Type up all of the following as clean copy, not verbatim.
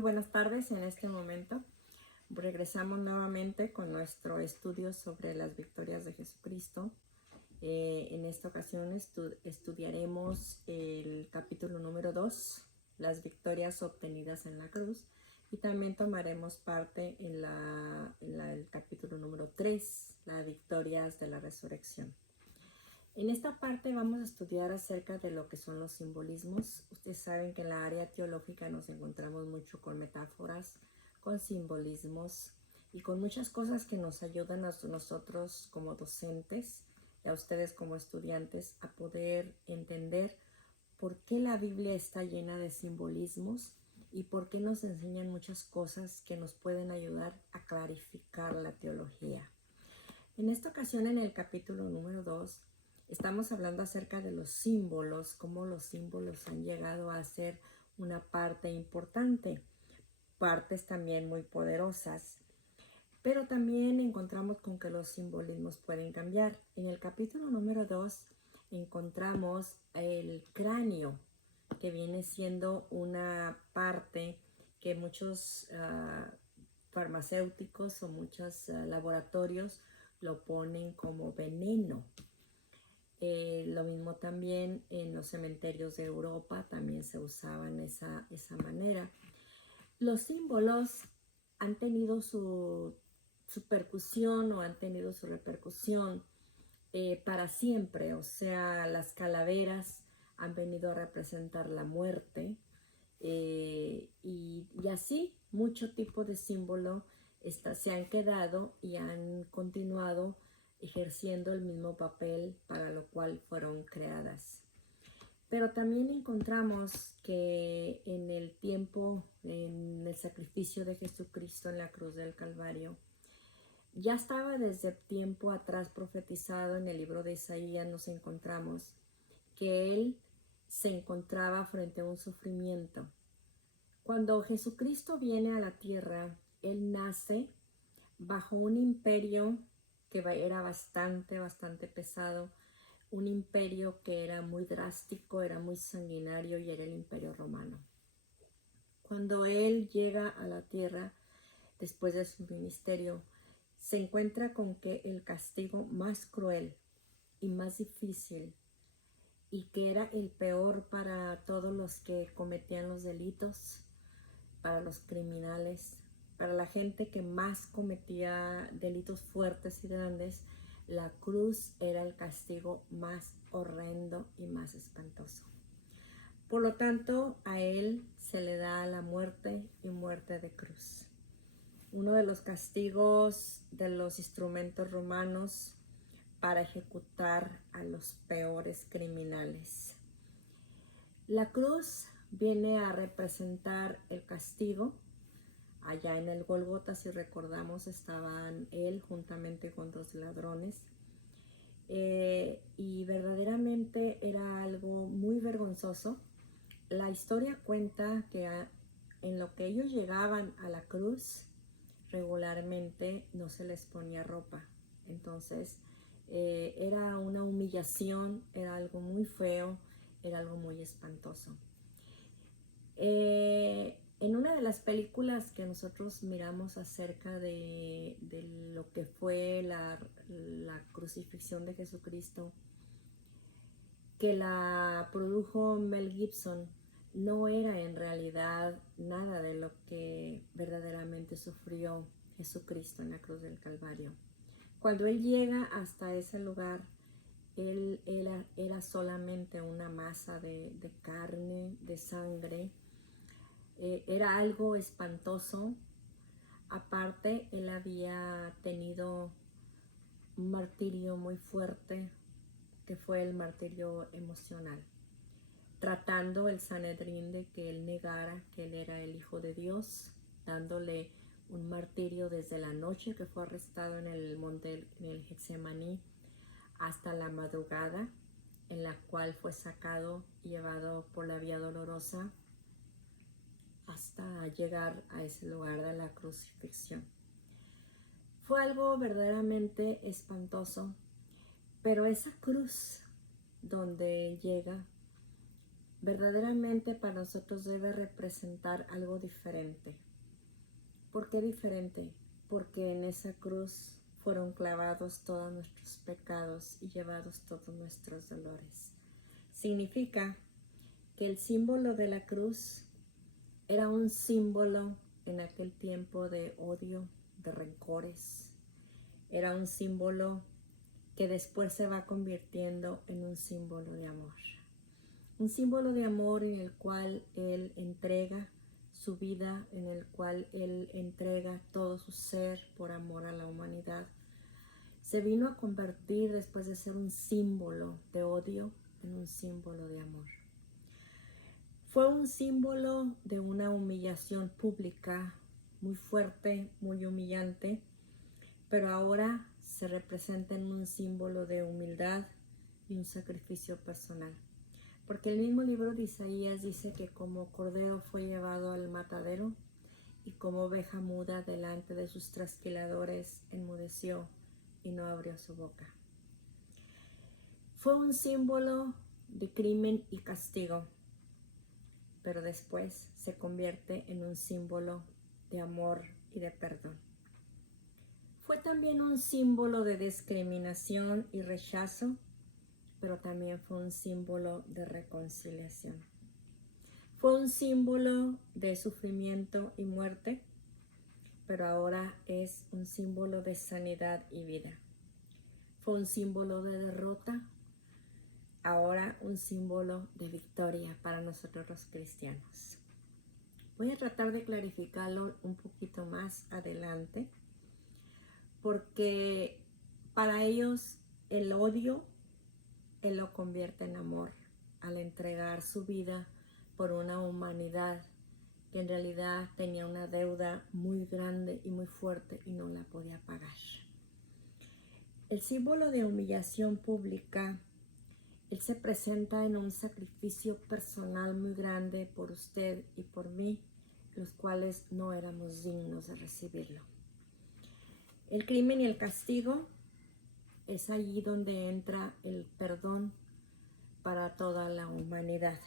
Buenas tardes. En este momento regresamos nuevamente con nuestro estudio sobre las victorias de Jesucristo. En esta ocasión estudiaremos el capítulo número 2, las victorias obtenidas en la cruz, y también tomaremos parte en el capítulo número 3, las victorias de la resurrección. En esta parte vamos a estudiar acerca de lo que son los simbolismos. Ustedes saben que en la área teológica nos encontramos mucho con metáforas, con simbolismos y con muchas cosas que nos ayudan a nosotros como docentes y a ustedes como estudiantes a poder entender por qué la Biblia está llena de simbolismos y por qué nos enseñan muchas cosas que nos pueden ayudar a clarificar la teología. En esta ocasión, en el capítulo número 2, estamos hablando acerca de los símbolos, cómo los símbolos han llegado a ser una parte importante, partes también muy poderosas, pero también encontramos con que los simbolismos pueden cambiar. En el capítulo número 2 encontramos el cráneo, que viene siendo una parte que muchos farmacéuticos o muchos laboratorios lo ponen como veneno. Lo mismo también en los cementerios de Europa también se usaban esa manera. Los símbolos han tenido su percusión o han tenido su repercusión para siempre. O sea, las calaveras han venido a representar la muerte y así mucho tipo de símbolo se han quedado y han continuado ejerciendo el mismo papel para lo cual fueron creadas. Pero también encontramos que en el tiempo, en el sacrificio de Jesucristo en la cruz del Calvario, ya estaba desde tiempo atrás profetizado. En el libro de Isaías nos encontramos que Él se encontraba frente a un sufrimiento. Cuando Jesucristo viene a la tierra, Él nace bajo un imperio que era bastante pesado, un imperio que era muy drástico, era muy sanguinario y era el imperio romano. Cuando Él llega a la tierra, después de su ministerio, se encuentra con que el castigo más cruel y más difícil, y que era el peor para todos los que cometían los delitos, para los criminales, para la gente que más cometía delitos fuertes y grandes, la cruz era el castigo más horrendo y más espantoso. Por lo tanto, a Él se le da la muerte y muerte de cruz. Uno de los castigos de los instrumentos romanos para ejecutar a los peores criminales. La cruz viene a representar el castigo. Allá en el Gólgota, si recordamos, estaban él juntamente con dos ladrones. Y verdaderamente era algo muy vergonzoso. La historia cuenta que en lo que ellos llegaban a la cruz, regularmente no se les ponía ropa. Entonces, era una humillación, era algo muy feo, era algo muy espantoso. En una de las películas que nosotros miramos acerca de lo que fue la crucifixión de Jesucristo, que la produjo Mel Gibson, no era en realidad nada de lo que verdaderamente sufrió Jesucristo en la cruz del Calvario. Cuando Él llega hasta ese lugar, Él era solamente una masa de carne, de sangre. Era algo espantoso. Aparte, Él había tenido un martirio muy fuerte, que fue el martirio emocional, tratando el Sanedrín de que Él negara que Él era el Hijo de Dios, dándole un martirio desde la noche que fue arrestado en el monte, en el Getsemaní, hasta la madrugada en la cual fue sacado y llevado por la vía dolorosa hasta llegar a ese lugar de la crucifixión. Fue algo verdaderamente espantoso, pero esa cruz donde llega verdaderamente para nosotros debe representar algo diferente. ¿Por qué diferente? Porque en esa cruz fueron clavados todos nuestros pecados y llevados todos nuestros dolores. Significa que el símbolo de la cruz era un símbolo en aquel tiempo de odio, de rencores. Era un símbolo que después se va convirtiendo en un símbolo de amor. Un símbolo de amor en el cual Él entrega su vida, en el cual Él entrega todo su ser por amor a la humanidad. Se vino a convertir, después de ser un símbolo de odio, en un símbolo de amor. Fue un símbolo de una humillación pública muy fuerte, muy humillante, pero ahora se representa en un símbolo de humildad y un sacrificio personal. Porque el mismo libro de Isaías dice que como cordero fue llevado al matadero y como oveja muda delante de sus trasquiladores enmudeció y no abrió su boca. Fue un símbolo de crimen y castigo, pero después se convierte en un símbolo de amor y de perdón. Fue también un símbolo de discriminación y rechazo, pero también fue un símbolo de reconciliación. Fue un símbolo de sufrimiento y muerte, pero ahora es un símbolo de sanidad y vida. Fue un símbolo de derrota, ahora un símbolo de victoria para nosotros los cristianos. Voy a tratar de clarificarlo un poquito más adelante, porque para ellos el odio, Él lo convierte en amor al entregar su vida por una humanidad que en realidad tenía una deuda muy grande y muy fuerte y no la podía pagar. El símbolo de humillación pública, Él se presenta en un sacrificio personal muy grande por usted y por mí, los cuales no éramos dignos de recibirlo. El crimen y el castigo es allí donde entra el perdón para toda la humanidad.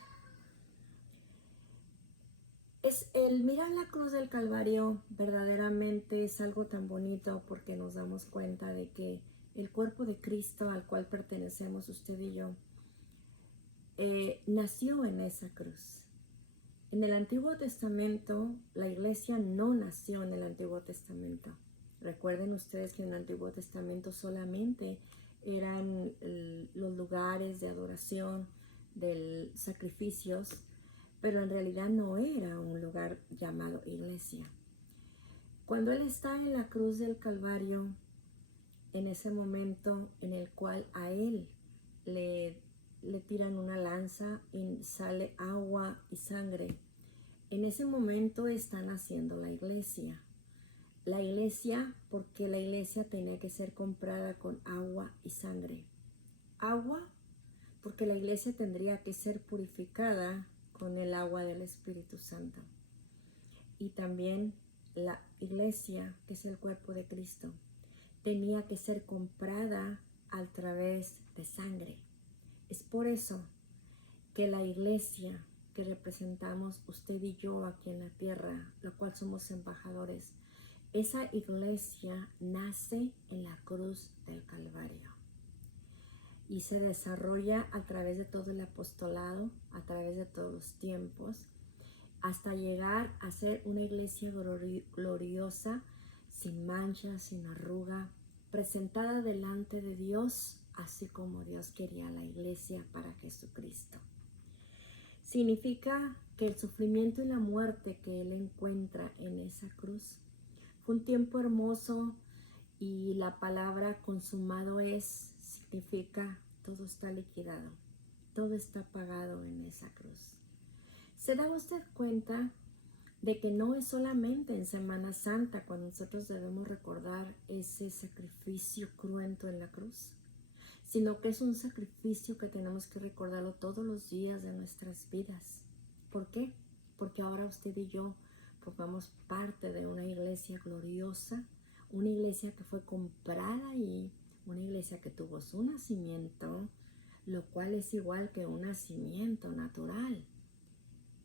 El mirar la cruz del Calvario verdaderamente es algo tan bonito porque nos damos cuenta de que el cuerpo de Cristo al cual pertenecemos usted y yo nació en esa cruz. En el Antiguo Testamento, la iglesia no nació en el Antiguo Testamento. Recuerden ustedes que en el Antiguo Testamento solamente eran los lugares de adoración, de sacrificios, pero en realidad no era un lugar llamado iglesia. Cuando Él está en la cruz del Calvario, en ese momento en el cual a Él le tiran una lanza y sale agua y sangre, en ese momento están haciendo la iglesia. La iglesia, porque la iglesia tenía que ser comprada con agua y sangre. Agua, porque la iglesia tendría que ser purificada con el agua del Espíritu Santo. Y también la iglesia, que es el cuerpo de Cristo, tenía que ser comprada a través de sangre. Es por eso que la iglesia que representamos usted y yo aquí en la tierra, la cual somos embajadores, esa iglesia nace en la cruz del Calvario y se desarrolla a través de todo el apostolado, a través de todos los tiempos, hasta llegar a ser una iglesia gloriosa, sin mancha, sin arruga, presentada delante de Dios, así como Dios quería la iglesia para Jesucristo. Significa que el sufrimiento y la muerte que Él encuentra en esa cruz fue un tiempo hermoso, y la palabra consumado es, significa todo está liquidado, todo está pagado en esa cruz. ¿Se da usted cuenta de que no es solamente en Semana Santa cuando nosotros debemos recordar ese sacrificio cruento en la cruz, sino que es un sacrificio que tenemos que recordarlo todos los días de nuestras vidas? ¿Por qué? Porque ahora usted y yo formamos parte de una iglesia gloriosa, una iglesia que fue comprada y una iglesia que tuvo su nacimiento, lo cual es igual que un nacimiento natural,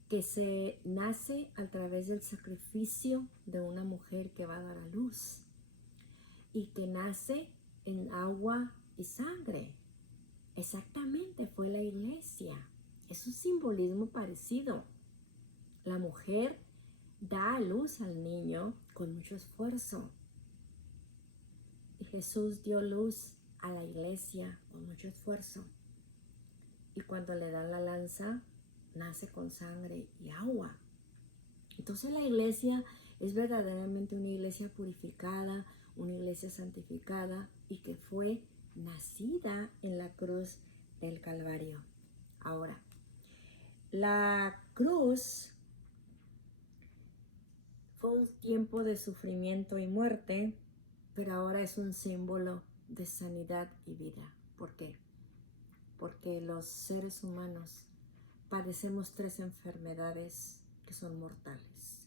que se nace a través del sacrificio de una mujer que va a dar a luz y que nace en agua y sangre. Exactamente, fue la iglesia. Es un simbolismo parecido. La mujer da a luz al niño con mucho esfuerzo. Y Jesús dio luz a la iglesia con mucho esfuerzo. Y cuando le dan la lanza, nace con sangre y agua. Entonces la iglesia es verdaderamente una iglesia purificada, una iglesia santificada y que fue nacida en la cruz del Calvario. Ahora, la cruz fue un tiempo de sufrimiento y muerte, pero ahora es un símbolo de sanidad y vida. ¿Por qué? Porque los seres humanos padecemos 3 enfermedades que son mortales.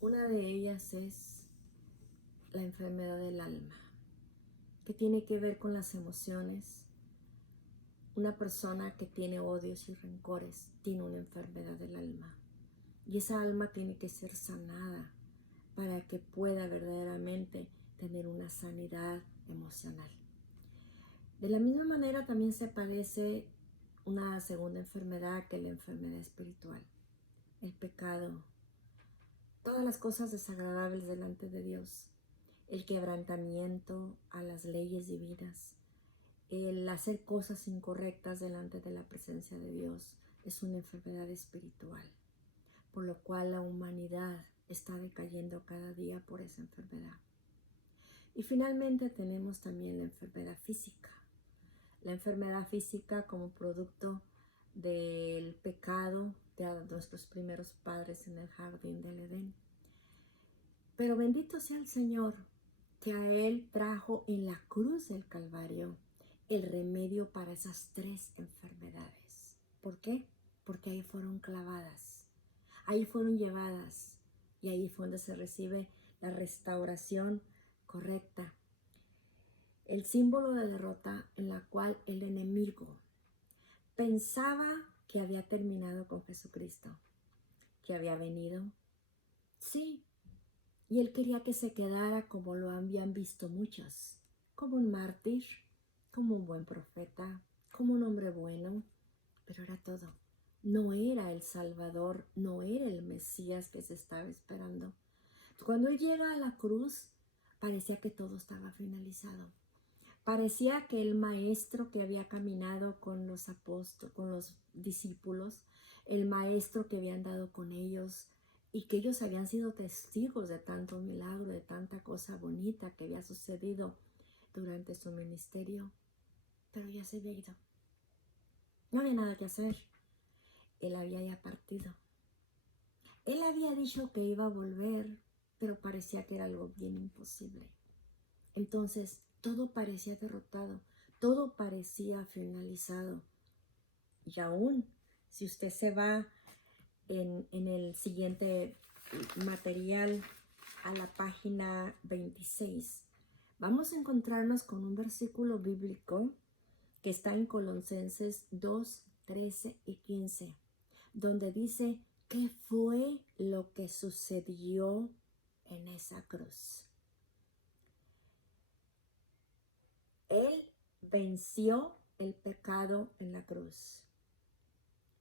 Una de ellas es la enfermedad del alma, que tiene que ver con las emociones. Una persona que tiene odios y rencores tiene una enfermedad del alma. Y esa alma tiene que ser sanada para que pueda verdaderamente tener una sanidad emocional. De la misma manera también se padece una segunda enfermedad, que es la enfermedad espiritual, el pecado, todas las cosas desagradables delante de Dios, el quebrantamiento a las leyes divinas, el hacer cosas incorrectas delante de la presencia de Dios, es una enfermedad espiritual, por lo cual la humanidad está decayendo cada día por esa enfermedad. Y finalmente tenemos también la enfermedad física. La enfermedad física como producto del pecado de nuestros primeros padres en el jardín del Edén. Pero bendito sea el Señor, que a Él trajo en la cruz del Calvario el remedio para esas 3 enfermedades. ¿Por qué? Porque ahí fueron clavadas, ahí fueron llevadas y ahí fue donde se recibe la restauración correcta. El símbolo de derrota en la cual el enemigo pensaba que había terminado con Jesucristo, que había venido. Sí, y él quería que se quedara como lo habían visto muchos, como un mártir, como un buen profeta, como un hombre bueno, pero era todo. No era el Salvador, no era el Mesías que se estaba esperando. Cuando él llega a la cruz, parecía que todo estaba finalizado. Parecía que el maestro que había caminado con los apóstoles, con los discípulos, el maestro que había andado con ellos y que ellos habían sido testigos de tanto milagro, de tanta cosa bonita que había sucedido durante su ministerio, pero ya se había ido. No había nada que hacer. Él había ya partido. Él había dicho que iba a volver, pero parecía que era algo bien imposible. Entonces, todo parecía derrotado, todo parecía finalizado. Y aún, si usted se va en el siguiente material a la página 26, vamos a encontrarnos con un versículo bíblico que está en Colosenses 2, 13 y 15, donde dice qué fue lo que sucedió en esa cruz. Él venció el pecado en la cruz.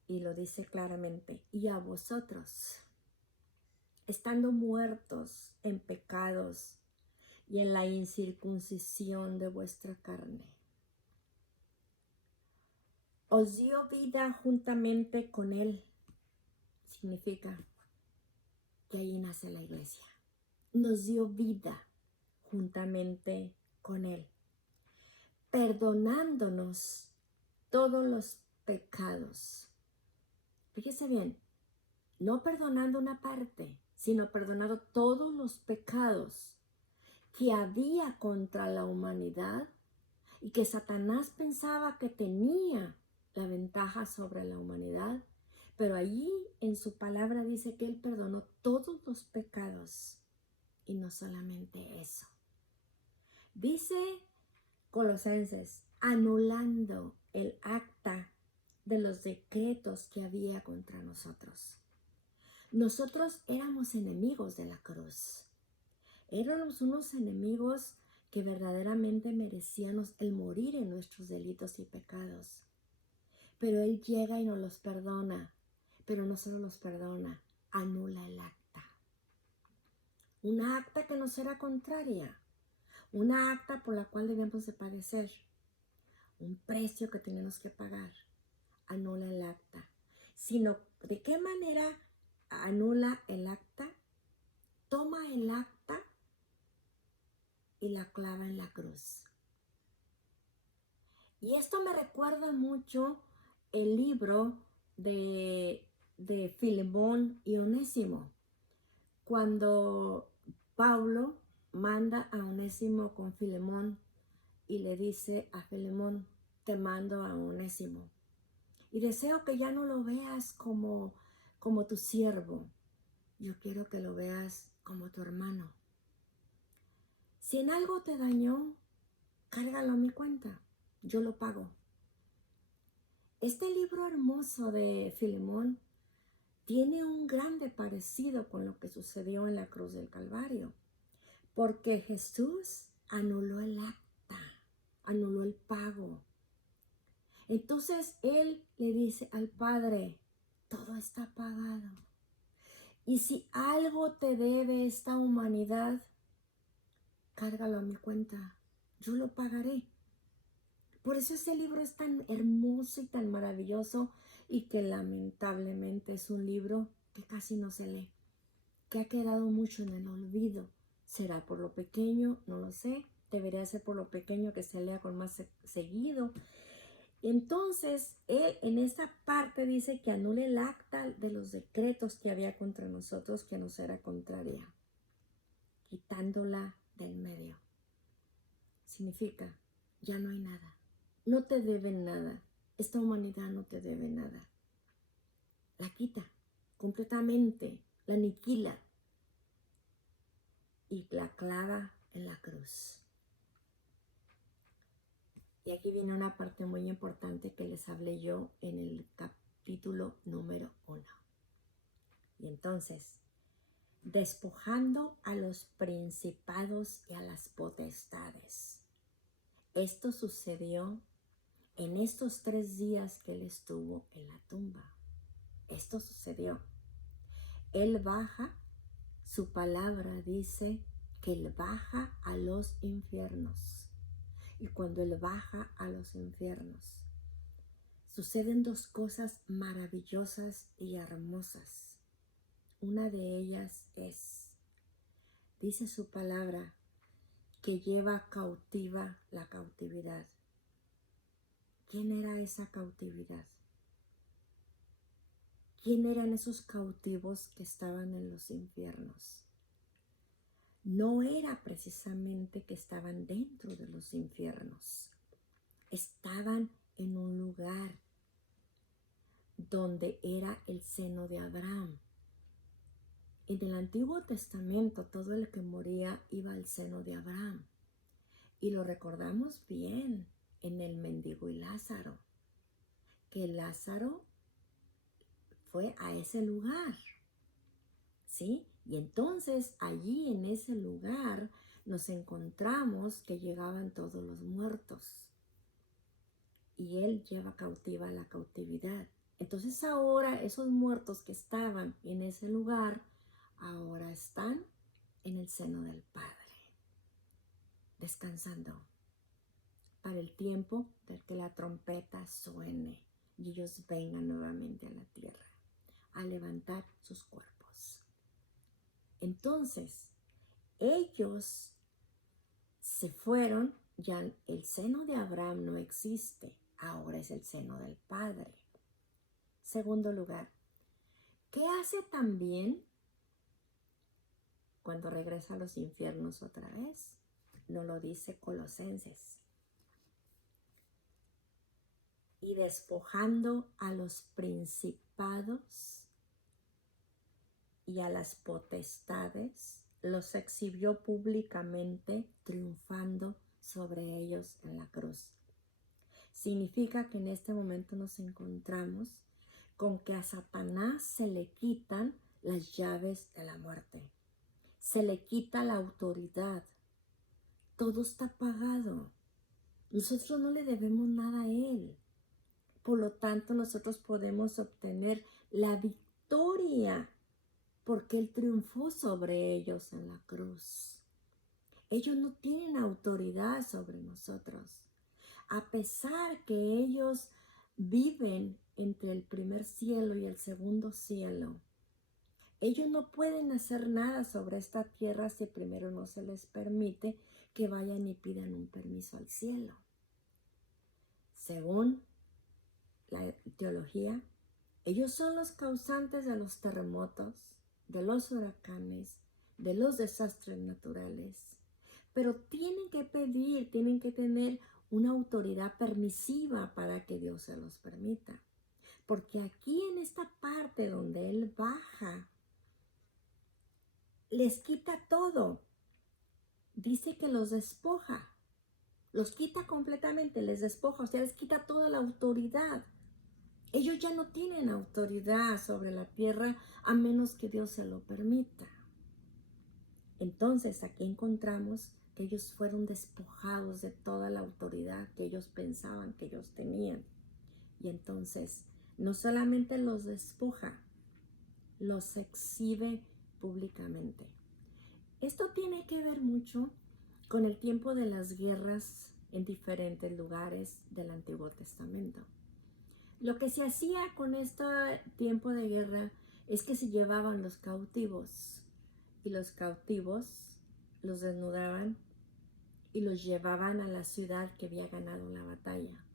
Y lo dice claramente, y a vosotros, estando muertos en pecados y en la incircuncisión de vuestra carne, os dio vida juntamente con Él. Significa que ahí nace la iglesia. Nos dio vida juntamente con Él, perdonándonos todos los pecados. Fíjese bien, no perdonando una parte, sino perdonando todos los pecados que había contra la humanidad y que Satanás pensaba que tenía la ventaja sobre la humanidad, pero allí en su palabra dice que Él perdonó todos los pecados y no solamente eso. Dice Colosenses, anulando el acta de los decretos que había contra nosotros. Nosotros éramos enemigos de la cruz. Éramos unos enemigos que verdaderamente merecíamos el morir en nuestros delitos y pecados. Pero Él llega y nos los perdona. Pero no solo los perdona, anula el acta. Una acta que nos era contraria. Una acta por la cual debíamos de padecer. Un precio que teníamos que pagar. Anula el acta. Sino, ¿de qué manera anula el acta? Toma el acta y la clava en la cruz. Y esto me recuerda mucho el libro de Filemón y Onésimo. Cuando Pablo manda a Onésimo con Filemón y le dice a Filemón, te mando a Onésimo. Y deseo que ya no lo veas como tu siervo. Yo quiero que lo veas como tu hermano. Si en algo te dañó, cárgalo a mi cuenta. Yo lo pago. Este libro hermoso de Filemón tiene un grande parecido con lo que sucedió en la cruz del Calvario. Porque Jesús anuló el acta, anuló el pago. Entonces Él le dice al Padre, todo está pagado. Y si algo te debe esta humanidad, cárgalo a mi cuenta, yo lo pagaré. Por eso ese libro es tan hermoso y tan maravilloso y que lamentablemente es un libro que casi no se lee, que ha quedado mucho en el olvido. ¿Será por lo pequeño? No lo sé. Debería ser por lo pequeño que se lea con más seguido. Entonces, él en esta parte dice que anule el acta de los decretos que había contra nosotros, que nos era contraria, quitándola del medio. Significa, ya no hay nada. No te deben nada. Esta humanidad no te debe nada. La quita completamente, la aniquila y la clava en la cruz. Y aquí viene una parte muy importante que les hablé yo en el capítulo número 1. Y entonces, despojando a los principados y a las potestades. Esto sucedió en estos 3 días que él estuvo en la tumba. Esto sucedió. Él baja, su palabra dice que él baja a los infiernos. Y cuando él baja a los infiernos, suceden 2 cosas maravillosas y hermosas. Una de ellas es, dice su palabra, que lleva cautiva la cautividad. ¿Quién era esa cautividad? ¿Quién eran esos cautivos que estaban en los infiernos? No era precisamente que estaban dentro de los infiernos. Estaban en un lugar donde era el seno de Abraham. En el Antiguo Testamento todo el que moría iba al seno de Abraham. Y lo recordamos bien en el mendigo y Lázaro, que Lázaro fue a ese lugar, ¿sí? Y entonces allí en ese lugar nos encontramos que llegaban todos los muertos. Y él lleva cautiva la cautividad. Entonces ahora esos muertos que estaban en ese lugar, ahora están en el seno del Padre, descansando para el tiempo de que la trompeta suene y ellos vengan nuevamente a la tierra a levantar sus cuerpos. Entonces, ellos se fueron, ya el seno de Abraham no existe, ahora es el seno del Padre. Segundo lugar, ¿qué hace también cuando regresa a los infiernos otra vez? Nos lo dice Colosenses. Y despojando a los principados y a las potestades, los exhibió públicamente, triunfando sobre ellos en la cruz. Significa que en este momento nos encontramos con que a Satanás se le quitan las llaves de la muerte. Se le quita la autoridad. Todo está pagado. Nosotros no le debemos nada a Él. Por lo tanto, nosotros podemos obtener la victoria porque Él triunfó sobre ellos en la cruz. Ellos no tienen autoridad sobre nosotros. A pesar que ellos viven entre el primer cielo y el segundo cielo, ellos no pueden hacer nada sobre esta tierra si primero no se les permite que vayan y pidan un permiso al cielo. Según la teología, ellos son los causantes de los terremotos, de los huracanes, de los desastres naturales. Pero tienen que pedir, tienen que tener una autoridad permisiva para que Dios se los permita. Porque aquí en esta parte donde Él baja, les quita todo. Dice que los despoja, los quita completamente, les despoja, o sea, les quita toda la autoridad. Ellos ya no tienen autoridad sobre la tierra a menos que Dios se lo permita. Entonces aquí encontramos que ellos fueron despojados de toda la autoridad que ellos pensaban que ellos tenían. Y entonces no solamente los despoja, los exhibe públicamente. Esto tiene que ver mucho con el tiempo de las guerras en diferentes lugares del Antiguo Testamento. Lo que se hacía con este tiempo de guerra es que se llevaban los cautivos y los cautivos los desnudaban y los llevaban a la ciudad que había ganado la batalla.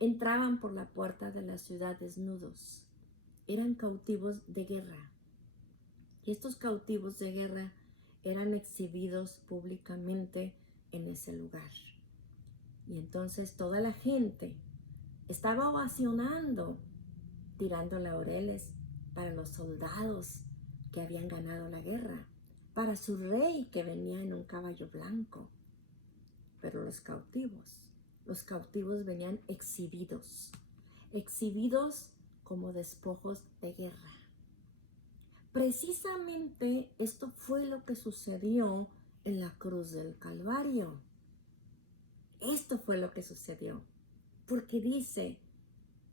Entraban por la puerta de la ciudad desnudos. Eran cautivos de guerra. Y estos cautivos de guerra eran exhibidos públicamente en ese lugar. Y entonces toda la gente estaba ovacionando, tirando laureles para los soldados que habían ganado la guerra, para su rey que venía en un caballo blanco. Pero los cautivos venían exhibidos como despojos de guerra. Precisamente esto fue lo que sucedió en la cruz del Calvario. Esto fue lo que sucedió. Porque dice,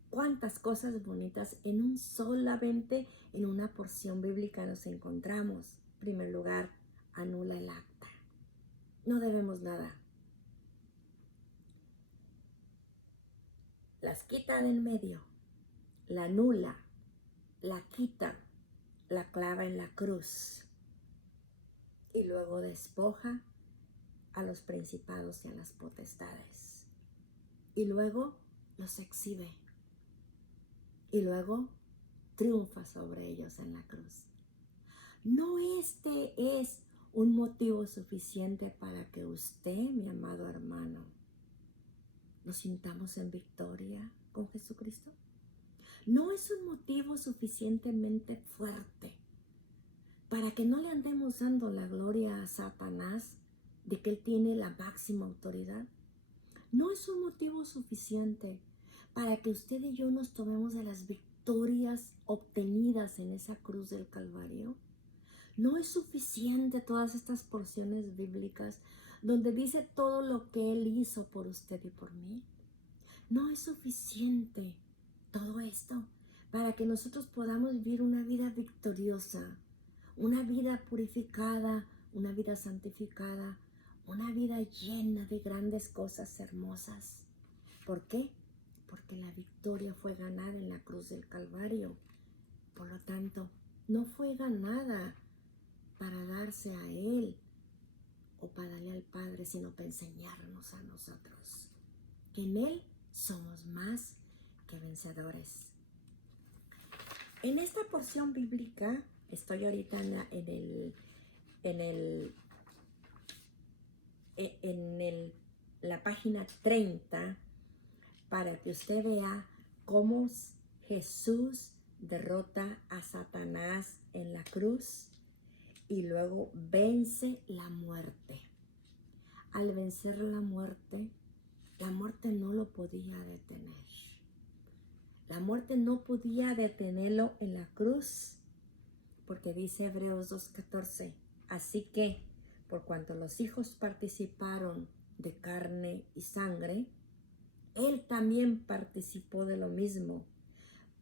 cuántas cosas bonitas solamente en una porción bíblica nos encontramos. En primer lugar, anula el acta. No debemos nada. Las quita de en medio, la anula, la quita, la clava en la cruz y luego despoja a los principados y a las potestades y luego los exhibe y luego triunfa sobre ellos en la cruz. No este es un motivo suficiente para que usted, mi amado hermano, nos sintamos en victoria con Jesucristo. No es un motivo suficientemente fuerte para que no le andemos dando la gloria a Satanás de que él tiene la máxima autoridad. No es un motivo suficiente para que usted y yo nos tomemos de las victorias obtenidas en esa cruz del Calvario. No es suficiente todas estas porciones bíblicas donde dice todo lo que Él hizo por usted y por mí. No es suficiente todo esto para que nosotros podamos vivir una vida victoriosa, una vida purificada, una vida santificada, una vida llena de grandes cosas hermosas. ¿Por qué? Porque la victoria fue ganada en la cruz del Calvario. Por lo tanto, no fue ganada para darse a Él o para darle al Padre, sino para enseñarnos a nosotros que en Él somos más que vencedores. En esta porción bíblica, estoy ahorita la página 30 para que usted vea cómo Jesús derrota a Satanás en la cruz y luego vence la muerte. Al vencer la muerte, la muerte no lo podía detener. La muerte no podía detenerlo en la cruz, porque dice Hebreos 2:14, así que, por cuanto los hijos participaron de carne y sangre, Él también participó de lo mismo,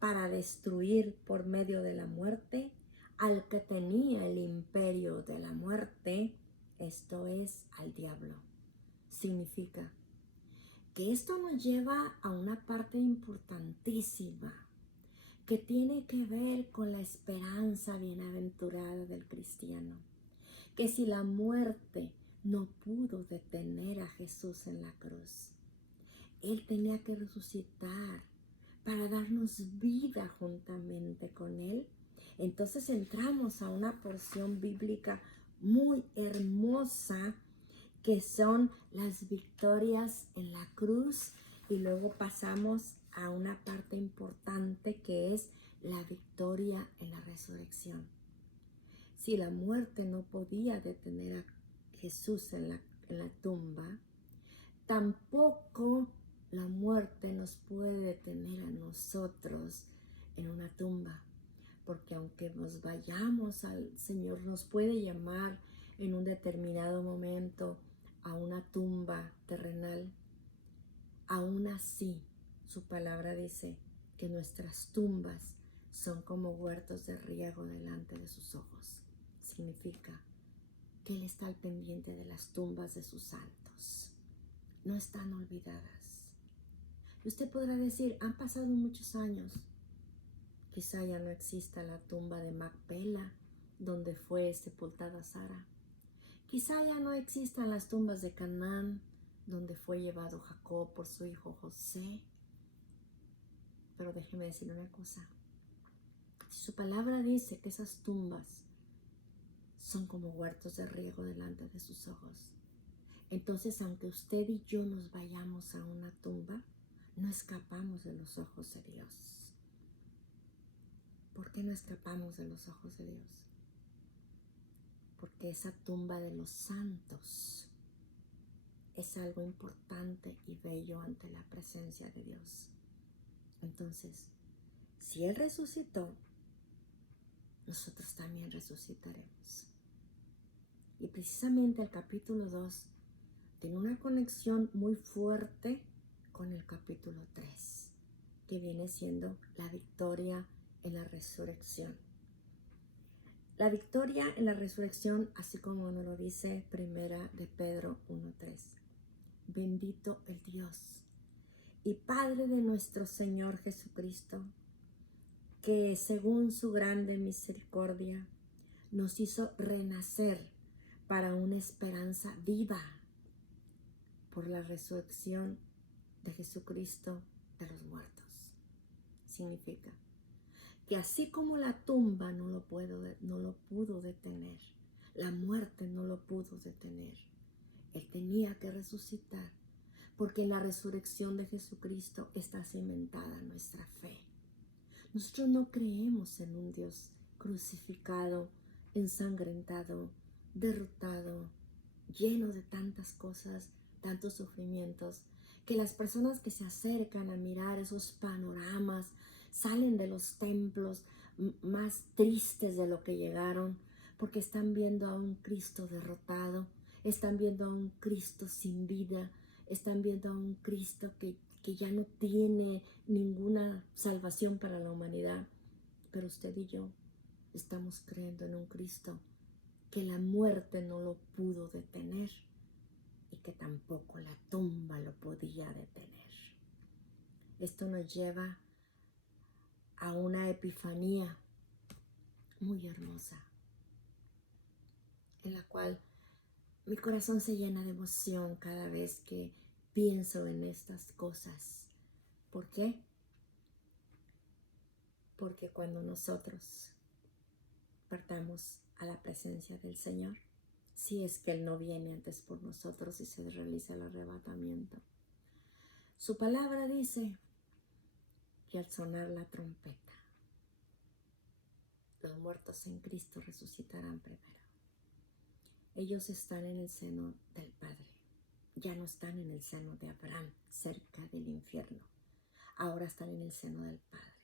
para destruir por medio de la muerte al que tenía el imperio de la muerte, esto es, al diablo. Significa que esto nos lleva a una parte importantísima que tiene que ver con la esperanza bienaventurada del cristiano. Que si la muerte no pudo detener a Jesús en la cruz, Él tenía que resucitar para darnos vida juntamente con Él. Entonces entramos a una porción bíblica muy hermosa que son las victorias en la cruz, y luego pasamos a una parte importante que es la victoria en la resurrección. Si la muerte no podía detener a Jesús en la tumba, tampoco la muerte nos puede detener a nosotros en una tumba, porque aunque nos vayamos al Señor, nos puede llamar en un determinado momento a una tumba terrenal. Aún así, su palabra dice que nuestras tumbas son como huertos de riego delante de sus ojos. Significa que Él está al pendiente de las tumbas de sus santos. No están olvidadas. Y usted podrá decir, han pasado muchos años. Quizá ya no exista la tumba de Macpela, donde fue sepultada Sara. Quizá ya no existan las tumbas de Canaán, donde fue llevado Jacob por su hijo José. Pero déjeme decir una cosa. Si su palabra dice que esas tumbas son como huertos de riego delante de sus ojos, entonces aunque usted y yo nos vayamos a una tumba, no escapamos de los ojos de Dios. ¿Por qué no escapamos de los ojos de Dios? Porque esa tumba de los santos es algo importante y bello ante la presencia de Dios. Entonces, si Él resucitó, nosotros también resucitaremos. Y precisamente el capítulo 2 tiene una conexión muy fuerte con el capítulo 3, que viene siendo la victoria en la resurrección. La victoria en la resurrección, así como nos lo dice Primera de Pedro 1:3. Bendito el Dios y Padre de nuestro Señor Jesucristo, que según su grande misericordia nos hizo renacer para una esperanza viva por la resurrección de Jesucristo de los muertos. Significa que así como la tumba no lo pudo detener, la muerte no lo pudo detener, Él tenía que resucitar, porque en la resurrección de Jesucristo está cimentada nuestra fe. Nosotros no creemos en un Dios crucificado, ensangrentado, derrotado, lleno de tantas cosas, tantos sufrimientos, que las personas que se acercan a mirar esos panoramas salen de los templos más tristes de lo que llegaron, porque están viendo a un Cristo derrotado, están viendo a un Cristo sin vida, están viendo a un Cristo que ya no tiene ninguna salvación para la humanidad. Pero usted y yo estamos creyendo en un Cristo que la muerte no lo pudo detener y que tampoco la tumba lo podía detener. Esto nos lleva a una epifanía muy hermosa, en la cual mi corazón se llena de emoción cada vez que pienso en estas cosas. ¿Por qué? Porque cuando nosotros partamos a la presencia del Señor, si es que Él no viene antes por nosotros y se realiza el arrebatamiento, su palabra dice que al sonar la trompeta, los muertos en Cristo resucitarán primero. Ellos están en el seno del Padre. ya no están en el seno de Abraham, cerca del infierno. Ahora están en el seno del Padre.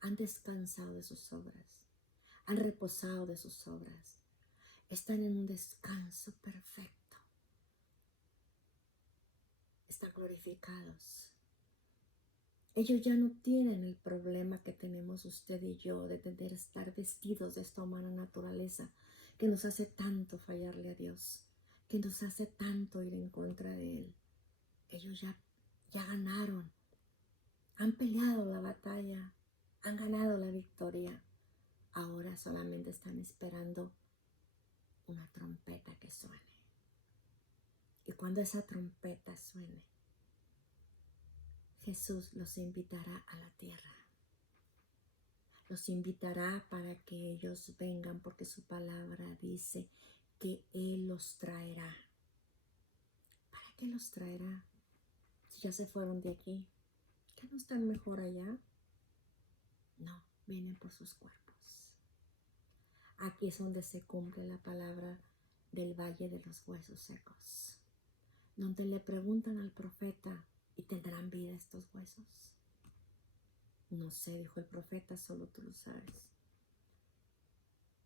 Han descansado de sus obras, han reposado de sus obras, están en un descanso perfecto, están glorificados. Ellos ya no tienen el problema que tenemos usted y yo de tener que estar vestidos de esta humana naturaleza que nos hace tanto fallarle a Dios, que nos hace tanto ir en contra de Él. Ellos ya ganaron, han peleado la batalla, han ganado la victoria. Ahora solamente están esperando una trompeta que suene. Y cuando esa trompeta suene, Jesús los invitará a la tierra. Los invitará para que ellos vengan, porque su palabra dice que Él los traerá. ¿Para qué los traerá? Si ya se fueron de aquí, ¿qué no están mejor allá? No, vienen por sus cuerpos. Aquí es donde se cumple la palabra del valle de los huesos secos, donde le preguntan al profeta, ¿y tendrán vida estos huesos? No sé, dijo el profeta, solo tú lo sabes.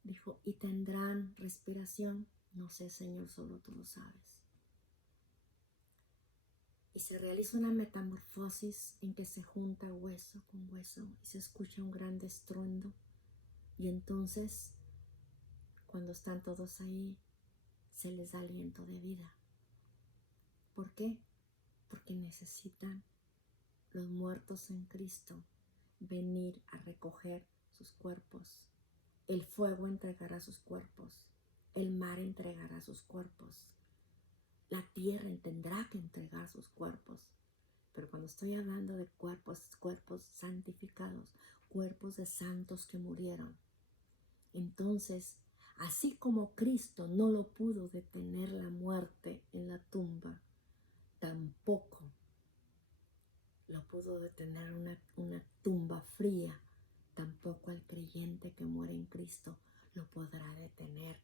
Dijo, ¿y tendrán respiración? No sé, Señor, solo tú lo sabes. Y se realiza una metamorfosis en que se junta hueso con hueso y se escucha un gran estruendo. Y entonces, cuando están todos ahí, se les da aliento de vida. ¿Por qué? Porque necesitan los muertos en Cristo venir a recoger sus cuerpos. El fuego entregará sus cuerpos. El mar entregará sus cuerpos. La tierra tendrá que entregar sus cuerpos. Pero cuando estoy hablando de cuerpos santificados, cuerpos de santos que murieron, entonces, así como Cristo no lo pudo detener la muerte en la tumba, tampoco lo pudo detener una tumba fría. Tampoco al creyente que muere en Cristo lo podrá detener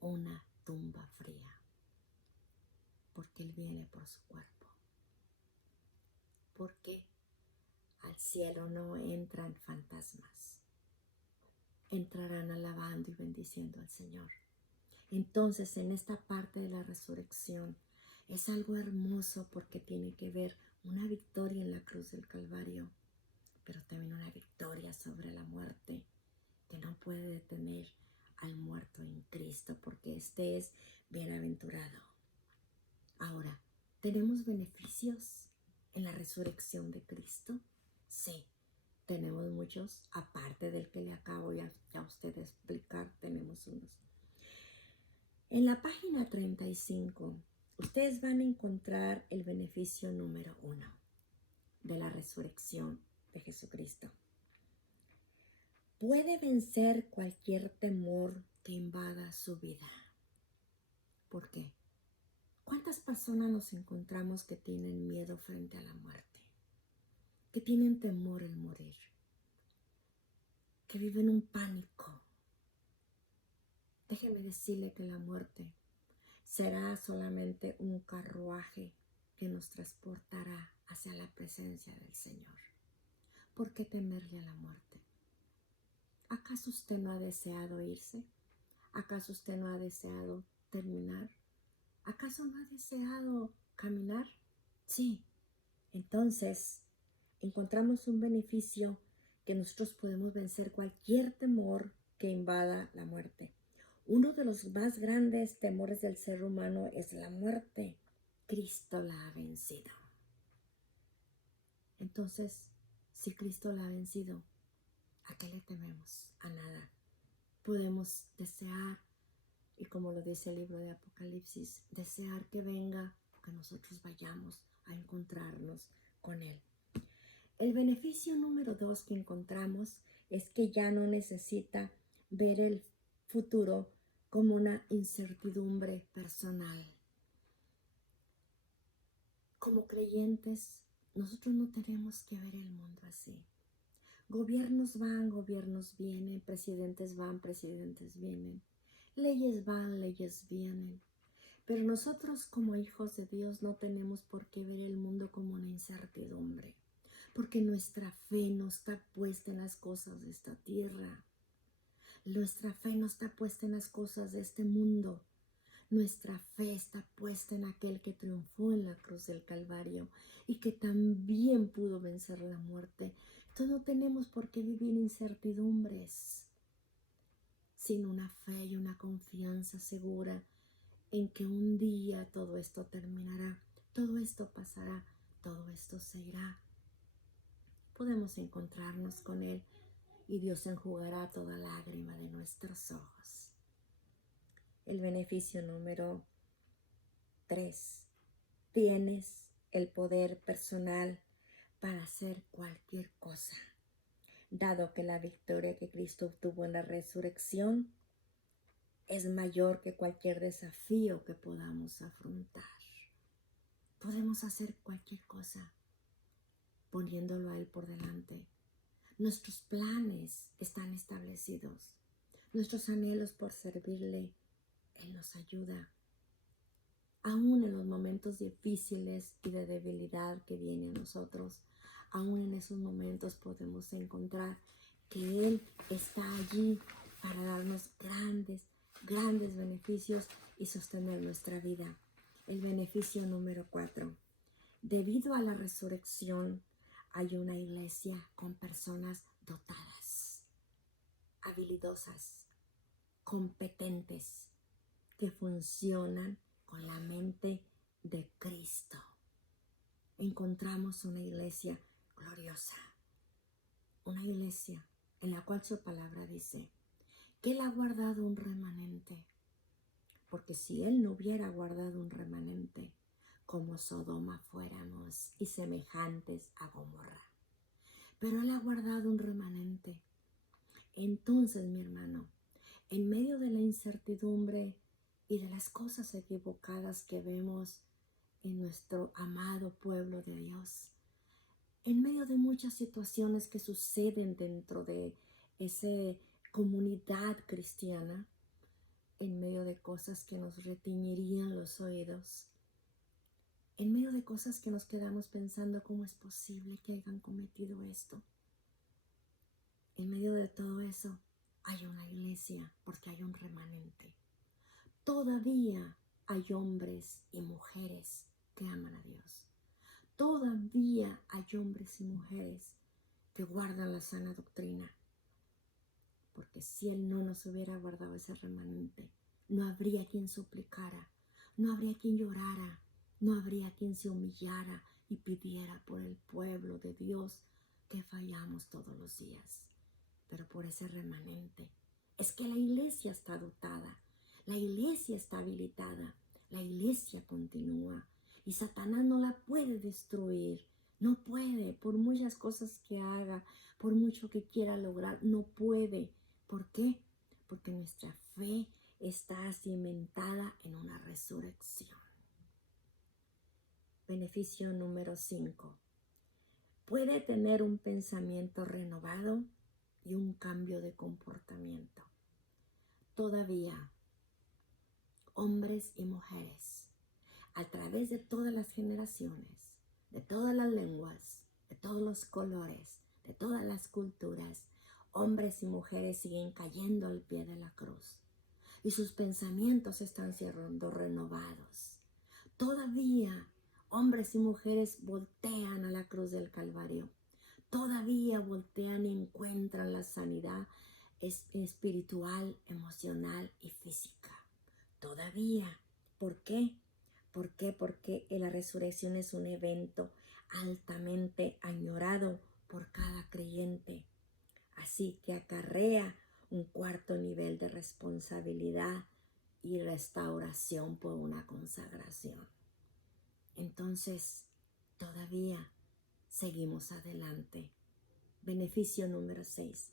una tumba fría, porque Él viene por su cuerpo. Porque al cielo no entran fantasmas, entrarán alabando y bendiciendo al Señor. Entonces, en esta parte de la resurrección es algo hermoso, porque tiene que ver una victoria en la cruz del Calvario, pero también una victoria sobre la muerte, que no puede detener al muerto en Cristo, porque este es bienaventurado. Ahora, ¿tenemos beneficios en la resurrección de Cristo? Sí, tenemos muchos, aparte del que le acabo ya a usted de explicar, tenemos unos. En la página 35, ustedes van a encontrar el beneficio número 1 de la resurrección de Jesucristo. Puede vencer cualquier temor que invada su vida. ¿Por qué? ¿Cuántas personas nos encontramos que tienen miedo frente a la muerte? Que tienen temor al morir, que viven un pánico. Déjeme decirle que la muerte será solamente un carruaje que nos transportará hacia la presencia del Señor. ¿Por qué temerle a la muerte? ¿Acaso usted no ha deseado irse? ¿Acaso usted no ha deseado terminar? ¿Acaso no ha deseado caminar? Sí. Entonces, encontramos un beneficio, que nosotros podemos vencer cualquier temor que invada la muerte. Uno de los más grandes temores del ser humano es la muerte. Cristo la ha vencido. Entonces, si Cristo la ha vencido, ¿a qué le tememos? A nada. Podemos desear, y como lo dice el libro de Apocalipsis, desear que venga, que nosotros vayamos a encontrarnos con Él. El beneficio número 2 que encontramos es que ya no necesita ver el futuro como una incertidumbre personal. Como creyentes, nosotros no tenemos que ver el mundo así. Gobiernos van, gobiernos vienen, presidentes van, presidentes vienen, leyes van, leyes vienen. Pero nosotros como hijos de Dios no tenemos por qué ver el mundo como una incertidumbre, porque nuestra fe no está puesta en las cosas de esta tierra. Nuestra fe no está puesta en las cosas de este mundo. Nuestra fe está puesta en aquel que triunfó en la cruz del Calvario y que también pudo vencer la muerte. Entonces no tenemos por qué vivir incertidumbres, sino una fe y una confianza segura en que un día todo esto terminará, todo esto pasará, todo esto se irá. Podemos encontrarnos con Él y Dios enjugará toda lágrima de nuestros ojos. El beneficio número 3. Tienes el poder personal para hacer cualquier cosa. Dado que la victoria que Cristo obtuvo en la resurrección es mayor que cualquier desafío que podamos afrontar. Podemos hacer cualquier cosa poniéndolo a Él por delante. Nuestros planes están establecidos. Nuestros anhelos por servirle, Él nos ayuda. Aún en los momentos difíciles y de debilidad que vienen a nosotros, aún en esos momentos podemos encontrar que Él está allí para darnos grandes beneficios y sostener nuestra vida. El beneficio número 4. Debido a la resurrección, hay una iglesia con personas dotadas, habilidosas, competentes, que funcionan con la mente de Cristo. Encontramos una iglesia gloriosa, una iglesia en la cual su palabra dice que Él ha guardado un remanente, porque si Él no hubiera guardado un remanente, como Sodoma fuéramos y semejantes a Gomorra. Pero Él ha guardado un remanente. Entonces, mi hermano, en medio de la incertidumbre y de las cosas equivocadas que vemos en nuestro amado pueblo de Dios, en medio de muchas situaciones que suceden dentro de esa comunidad cristiana, en medio de cosas que nos retiñirían los oídos, en medio de cosas que nos quedamos pensando cómo es posible que hayan cometido esto. En medio de todo eso hay una iglesia porque hay un remanente. Todavía hay hombres y mujeres que aman a Dios. Todavía hay hombres y mujeres que guardan la sana doctrina. Porque si Él no nos hubiera guardado ese remanente, no habría quien suplicara, no habría quien llorara, no habría quien se humillara y pidiera por el pueblo de Dios que fallamos todos los días. Pero por ese remanente es que la iglesia está dotada, la iglesia está habilitada, la iglesia continúa y Satanás no la puede destruir, no puede, por muchas cosas que haga, por mucho que quiera lograr, no puede. ¿Por qué? Porque nuestra fe está cimentada en una resurrección. Beneficio número 5. Puede tener un pensamiento renovado y un cambio de comportamiento. Todavía, hombres y mujeres, a través de todas las generaciones, de todas las lenguas, de todos los colores, de todas las culturas, hombres y mujeres siguen cayendo al pie de la cruz y sus pensamientos están siendo renovados. Todavía hombres y mujeres voltean a la cruz del Calvario. Todavía voltean y encuentran la sanidad espiritual, emocional y física. Todavía. ¿Por qué? ¿Por qué? Porque la resurrección es un evento altamente añorado por cada creyente. Así que acarrea un cuarto nivel de responsabilidad y restauración por una consagración. Entonces, todavía seguimos adelante. Beneficio número 6.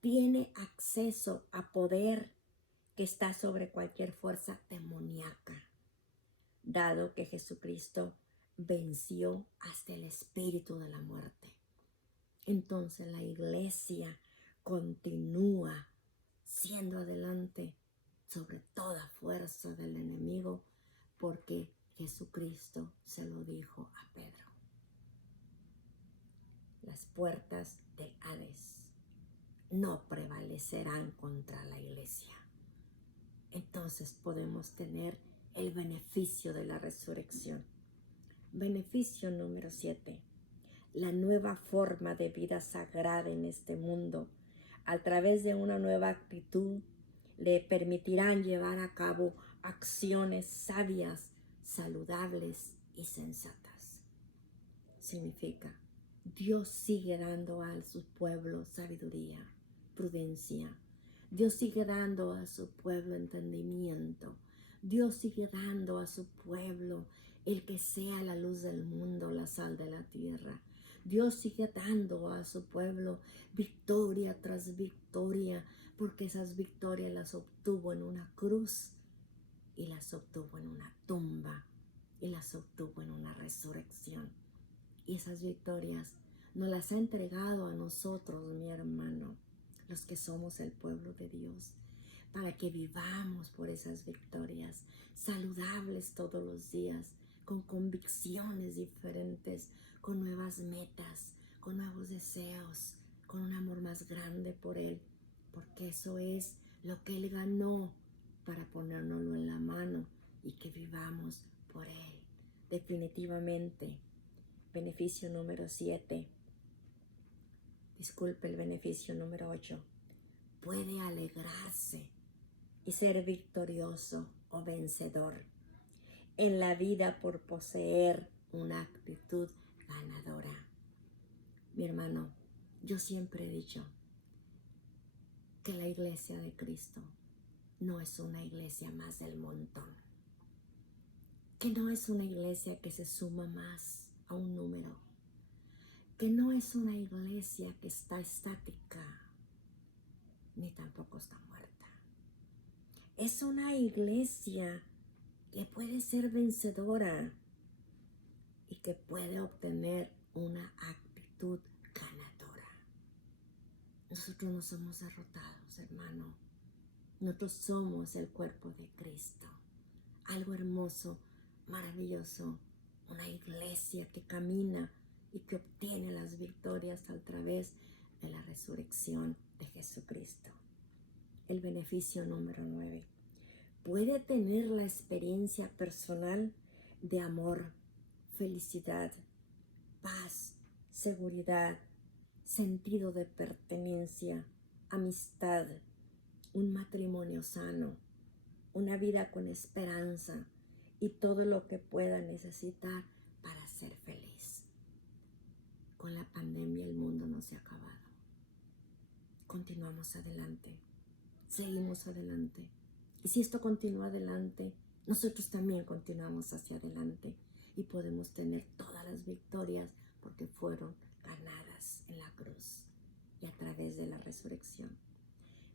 Tiene acceso a poder que está sobre cualquier fuerza demoníaca, dado que Jesucristo venció hasta el espíritu de la muerte. Entonces la iglesia continúa siendo adelante sobre toda fuerza del enemigo, porque Jesucristo se lo dijo a Pedro. Las puertas del Hades no prevalecerán contra la iglesia. Entonces podemos tener el beneficio de la resurrección. Beneficio número 7. La nueva forma de vida sagrada en este mundo, a través de una nueva actitud, le permitirán llevar a cabo acciones sabias, saludables y sensatas. Significa, Dios sigue dando a su pueblo sabiduría, prudencia. Dios sigue dando a su pueblo entendimiento. Dios sigue dando a su pueblo el que sea la luz del mundo, la sal de la tierra. Dios sigue dando a su pueblo victoria tras victoria, porque esas victorias las obtuvo en una cruz y las obtuvo en una tumba y las obtuvo en una resurrección. Y esas victorias nos las ha entregado a nosotros, mi hermano, los que somos el pueblo de Dios, para que vivamos por esas victorias, saludables todos los días, con convicciones diferentes, con nuevas metas, con nuevos deseos, con un amor más grande por Él, porque eso es lo que Él ganó para ponérnoslo en la mano y que vivamos por Él. Definitivamente. Beneficio número 7. El beneficio número 8. Puede alegrarse y ser victorioso o vencedor en la vida por poseer una actitud ganadora. Mi hermano, yo siempre he dicho que la iglesia de Cristo no es una iglesia más del montón, que no es una iglesia que se suma más a un número, que no es una iglesia que está estática, ni tampoco está muerta. Es una iglesia que puede ser vencedora y que puede obtener una actitud ganadora. Nosotros no somos derrotados, hermano. Nosotros somos el cuerpo de Cristo. Algo hermoso, maravilloso. Una iglesia que camina y que obtiene las victorias a través de la resurrección de Jesucristo. El beneficio número 9. Puede tener la experiencia personal de amor, felicidad, paz, seguridad, sentido de pertenencia, amistad, un matrimonio sano, una vida con esperanza y todo lo que pueda necesitar para ser feliz. Con la pandemia el mundo no se ha acabado. Continuamos adelante, seguimos adelante. Y si esto continúa adelante, nosotros también continuamos hacia adelante y podemos tener todas las victorias porque fueron ganadas en la cruz y a través de la resurrección.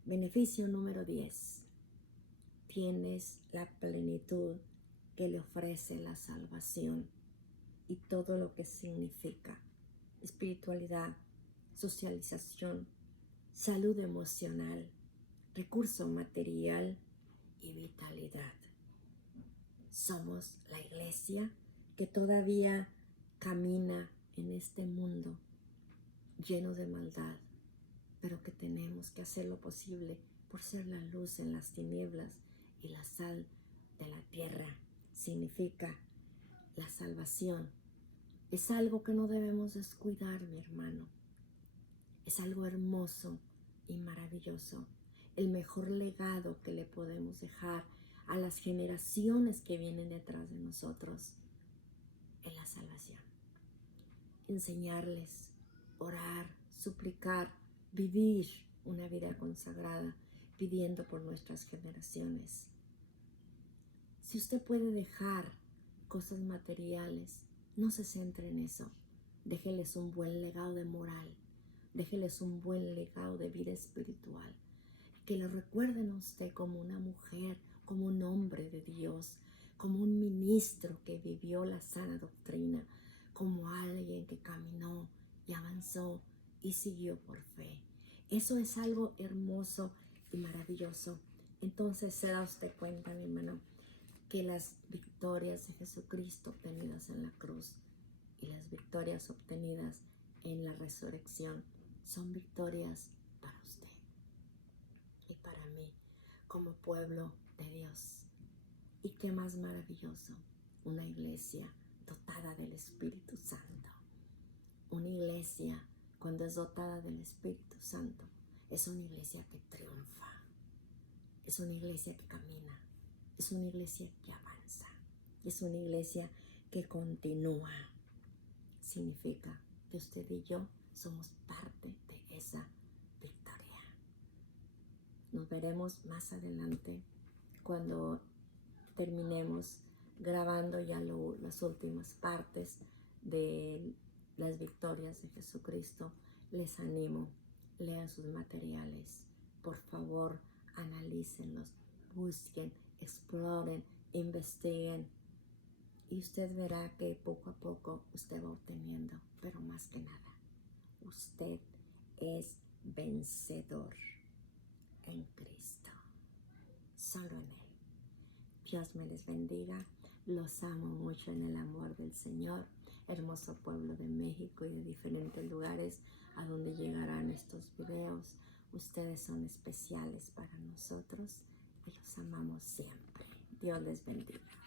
Beneficio número 10. Tienes la plenitud que le ofrece la salvación y todo lo que significa espiritualidad, socialización, salud emocional, recurso material y vitalidad. Somos la iglesia que todavía camina en este mundo lleno de maldad, pero que tenemos que hacer lo posible por ser la luz en las tinieblas y la sal de la tierra. Significa la salvación. Es algo que no debemos descuidar, mi hermano. Es algo hermoso y maravilloso. El mejor legado que le podemos dejar a las generaciones que vienen detrás de nosotros es la salvación. Enseñarles, orar, suplicar, vivir una vida consagrada, pidiendo por nuestras generaciones. Si usted puede dejar cosas materiales, no se centre en eso. Déjeles un buen legado de moral. Déjeles un buen legado de vida espiritual. Que lo recuerden a usted como una mujer, como un hombre de Dios, como un ministro que vivió la sana doctrina, como alguien que caminó y avanzó y siguió por fe. Eso es algo hermoso y maravilloso Entonces se da usted cuenta, mi hermano, que las victorias de Jesucristo obtenidas en la cruz y las victorias obtenidas en la resurrección son victorias para usted y para mí como pueblo de Dios. Y qué más maravilloso, una iglesia dotada del Espíritu Santo. Una iglesia, cuando es dotada del Espíritu Santo, es una iglesia que triunfa, es una iglesia que camina, es una iglesia que avanza, es una iglesia que continúa. Significa que usted y yo somos parte de esa victoria. Nos veremos más adelante cuando terminemos grabando ya las últimas partes de las victorias de Jesucristo. Les animo, lean sus materiales, por favor, analícenlos, busquen, exploren, investiguen, y usted verá que poco a poco usted va obteniendo, pero más que nada, usted es vencedor en Cristo, solo en Él. Dios me les bendiga, los amo mucho en el amor del Señor, hermoso pueblo de México y de diferentes lugares a donde llegarán estos videos. Ustedes son especiales para nosotros y los amamos siempre. Dios les bendiga.